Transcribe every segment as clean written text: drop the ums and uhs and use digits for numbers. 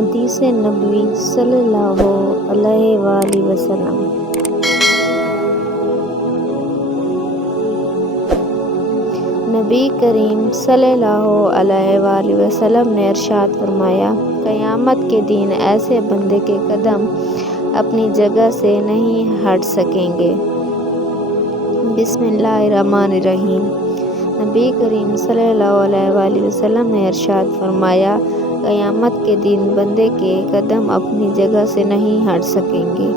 حدیث نبوی صلی اللہ علیہ وآلہ وسلم۔ نبی کریم صلی اللہ علیہ وآلہ وسلم نے ارشاد فرمایا، قیامت کے دن ایسے بندے کے قدم اپنی جگہ سے نہیں ہٹ سکیں گے۔ بسم اللہ الرحمن الرحیم۔ نبی کریم صلی اللہ علیہ وآلہ وسلم نے ارشاد فرمایا، قیامت کے دن بندے کے قدم اپنی جگہ سے نہیں ہٹ سکیں گے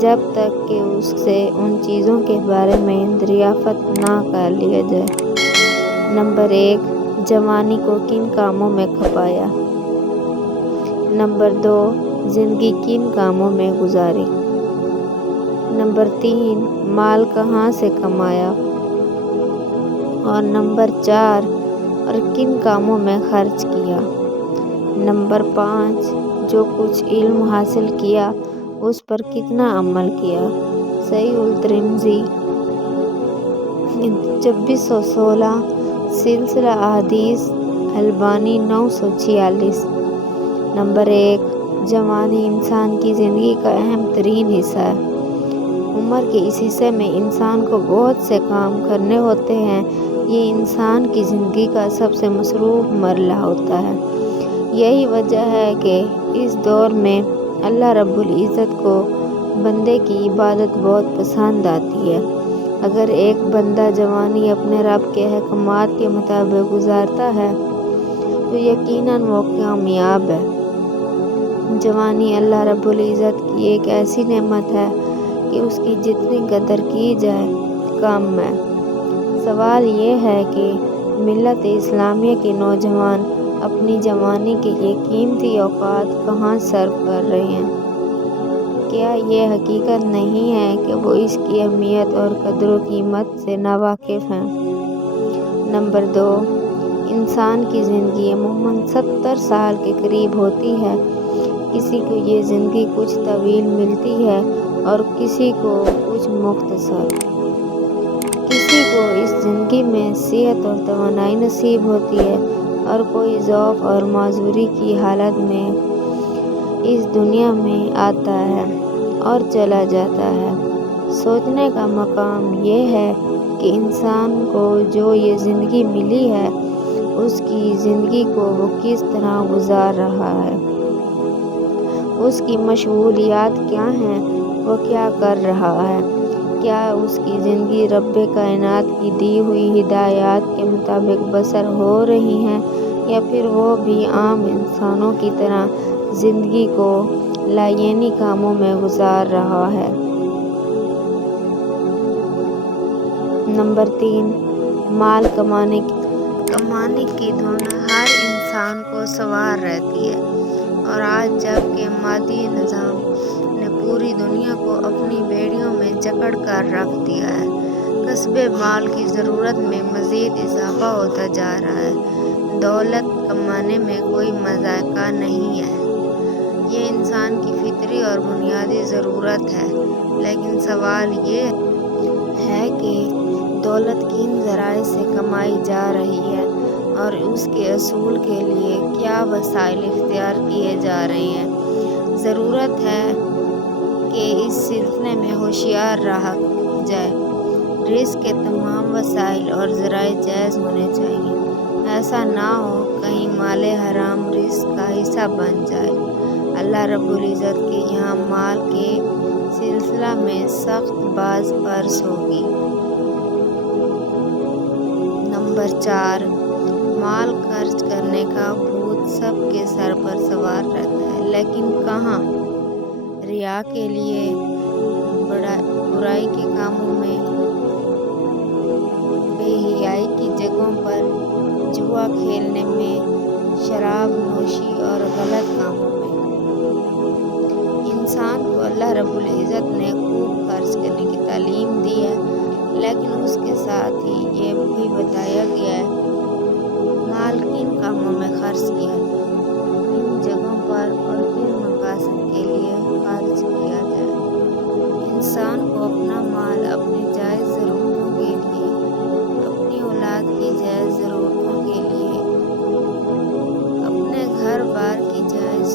جب تک کہ اس سے ان چیزوں کے بارے میں دریافت نہ کر لیا جائے۔ نمبر 1، جوانی کو کن کاموں میں کھپایا؟ نمبر 2، زندگی کن کاموں میں گزاری؟ نمبر 3، مال کہاں سے کمایا؟ اور نمبر 4، اور کن کاموں میں خرچ کیا؟ نمبر 5، جو کچھ علم حاصل کیا اس پر کتنا عمل کیا؟ صحیح الترمذی 2616، سلسلہ احادیث البانی 946۔ نمبر 1، جوانی انسان کی زندگی کا اہم ترین حصہ ہے۔ عمر کے اس حصے میں انسان کو بہت سے کام کرنے ہوتے ہیں۔ یہ انسان کی زندگی کا سب سے مصروف مرحلہ ہوتا ہے۔ یہی وجہ ہے کہ اس دور میں اللہ رب العزت کو بندے کی عبادت بہت پسند آتی ہے۔ اگر ایک بندہ جوانی اپنے رب کے احکامات کے مطابق گزارتا ہے تو یقیناً وہ کامیاب ہے۔ جوانی اللہ رب العزت کی ایک ایسی نعمت ہے کہ اس کی جتنی قدر کی جائے کم ہے۔ سوال یہ ہے کہ ملت اسلامیہ کے نوجوان اپنی جوانی کے یہ قیمتی اوقات کہاں صرف کر رہے ہیں؟ کیا یہ حقیقت نہیں ہے کہ وہ اس کی اہمیت اور قدر و قیمت سے ناواقف ہیں؟ نمبر 2، انسان کی زندگی عموماً 70 سال کے قریب ہوتی ہے۔ کسی کو یہ زندگی کچھ طویل ملتی ہے اور کسی کو کچھ مختصر۔ کسی کو اس زندگی میں صحت اور توانائی نصیب ہوتی ہے اور کوئی ضعف اور معذوری کی حالت میں اس دنیا میں آتا ہے اور چلا جاتا ہے۔ سوچنے کا مقام یہ ہے کہ انسان کو جو یہ زندگی ملی ہے اس کی زندگی کو وہ کس طرح گزار رہا ہے، اس کی مشغولیات کیا ہیں، وہ کیا کر رہا ہے، کیا اس کی زندگی رب کائنات کی دی ہوئی ہدایات کے مطابق بسر ہو رہی ہیں یا پھر وہ بھی عام انسانوں کی طرح زندگی کو لائینی کاموں میں گزار رہا ہے۔ نمبر 3، مال کمانے کی دھن ہر انسان کو سوار رہتی ہے، اور آج جب کہ مادی نظام نے پوری دنیا کو اپنی بیڑیوں میں جکڑ کر رکھ دیا ہے، کسب مال کی ضرورت میں مزید اضافہ ہوتا جا رہا ہے۔ دولت کمانے میں کوئی مذائقہ نہیں ہے، یہ انسان کی فطری اور بنیادی ضرورت ہے، لیکن سوال یہ ہے کہ دولت کن ذرائع سے کمائی جا رہی ہے اور اس کے حصول کے لیے کیا وسائل اختیار کیے جا رہے ہیں۔ ضرورت ہے کہ اس سلسلے میں ہوشیار رہا جائے۔ رزق کے تمام وسائل اور ذرائع جائز ہونے چاہیے۔ ایسا نہ ہو کہیں مال حرام رزق کا حصہ بن جائے۔ اللہ رب العزت کے یہاں مال کے سلسلہ میں سخت باز پرس ہوگی۔ نمبر 4، مال خرچ کرنے کا بھوت سب کے سر پر سوار رہتا ہے، لیکن کہاں؟ ریا کے لیے، برائی کے کاموں میں، بے حیائی کی جگہوں پر، جوا کھیلنے میں، شراب نوشی اور غلط کاموں میں۔ انسان کو اللہ رب العزت نے خوب خرچ کرنے کی تعلیم دی ہے، لیکن اس کے ساتھ ہی یہ بھی بتایا گیا ہے مال کن کاموں میں خرچ کیا جائے، کن جگہوں پر اور کن مقاصد کے لیے خرچ کیا جائے۔ انسان کو اپنا مال اپنی جائز ضرورتوں کے لیے، اپنی اولاد کی جائز ضرورتوں کے لیے، اپنے گھر بار کی جائز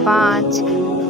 5,